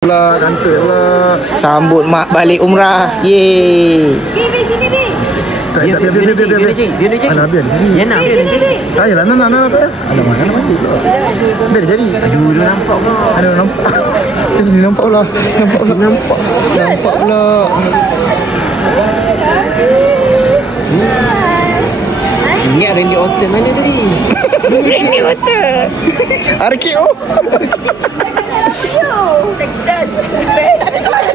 Lah, cantik lah. Sambut mak balik umrah. Yeay. Bi, sini Bi. Biar dia jadi. Alah, biar dia jadi. Ya nak, biar dia jadi. Ayolah, nak. Alamak, nak mandi pula. Biar dia jadi. Aduh, dia nampak pula. Aduh, nampak. Jadi nampak pula. Nampak pula. Ingat Randy Orton mana tadi? Randy Orton. RKO.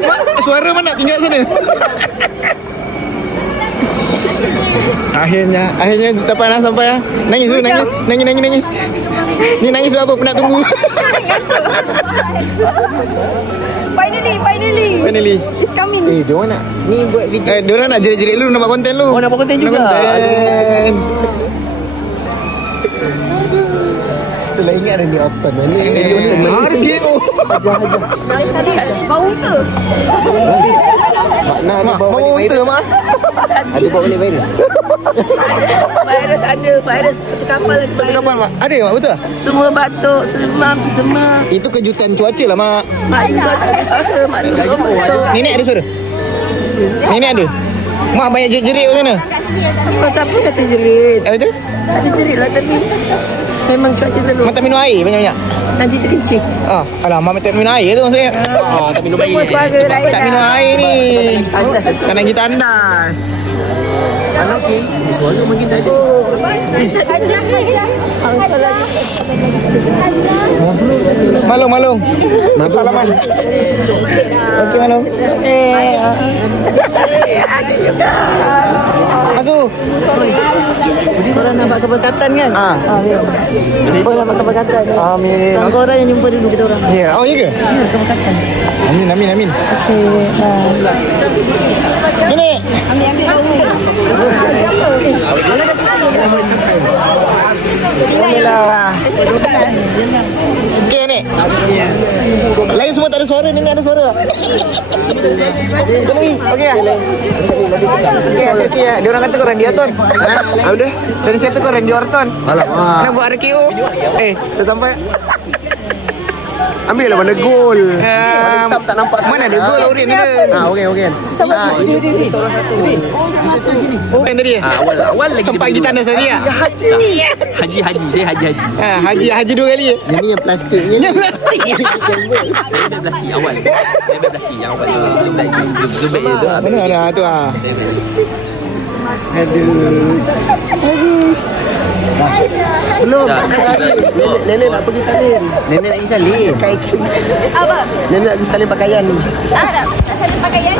Mak, suara mana tinggal sana? Akhirnya dapat dah sampai ya. Nangis dulu, nangis. Ni nangis apa? Penat tunggu. Finally. It's coming. Diorang nak ni buat video. Diorang nak jerit-jerit lu, nampak konten lu. Oh, nampak konten juga. Itulah ingat Randy Orton ni. RKO. Bau unta. Makna ni bawa balik unta mak. Ada bawa balik virus. Virus ada. Virus satu kapal lagi. Satu kapal mak. Ada mak betul? Semua batuk, selemam, sesema. Itu kejutan cuaca lah mak. Mak Ibu tak ada suara. Mak Ibu betul. Nenek ada suara? Nenek ada? Mak banyak jerit-jerit kat sana? Siapa kata jerit? Apa tu? Tak ada jerit lah tapi memang cuaca teruk. Mak tak minum air banyak-banyak? Nanti terkencing. Alah mak tak minum air tu maksudnya. Tak minum air. Semua suara lain Tak minum air ni. Tanah kita tandas. Suara makin tak ada. Malung. Salaman. Okey Malung. Ada juga. Aku. Korang nampak keberkatan kan? Korang nampak keberkatan. Amin. Korang yang jumpa dulu kita orang. Ya, oh ya ke? Ya, keberkatan. Amin. Okey. Ini. Alhamdulillah. Okey ni. Lain semua tak ada suara, ni ada suara. Okey ah. Okey, sesi ya. Dia orang kata kau Randy Orton. Ha? Udah. Dari situ kau Randy Orton. Alamak. Nak buat RKO. Dah sampai. Ambil lah mana gol. Hitam tak nampak mana ada gol Urin ada. Okey. Ini Saudara satu. Oh, yang tadi. Awal lagi sempat kita anda tadi ya. Haji. Saya haji. Haji 2 kali ya. Yang ni yang plastiknya ni. Saya ambil plastik awal. Yang awal. Zoom back tu. Mana ada tu ah. Belum. Nenek nak pergi salin. Nenek nak pergi salin. apa? Nenek nak pergi salin pakaian. Nak salin pakaian.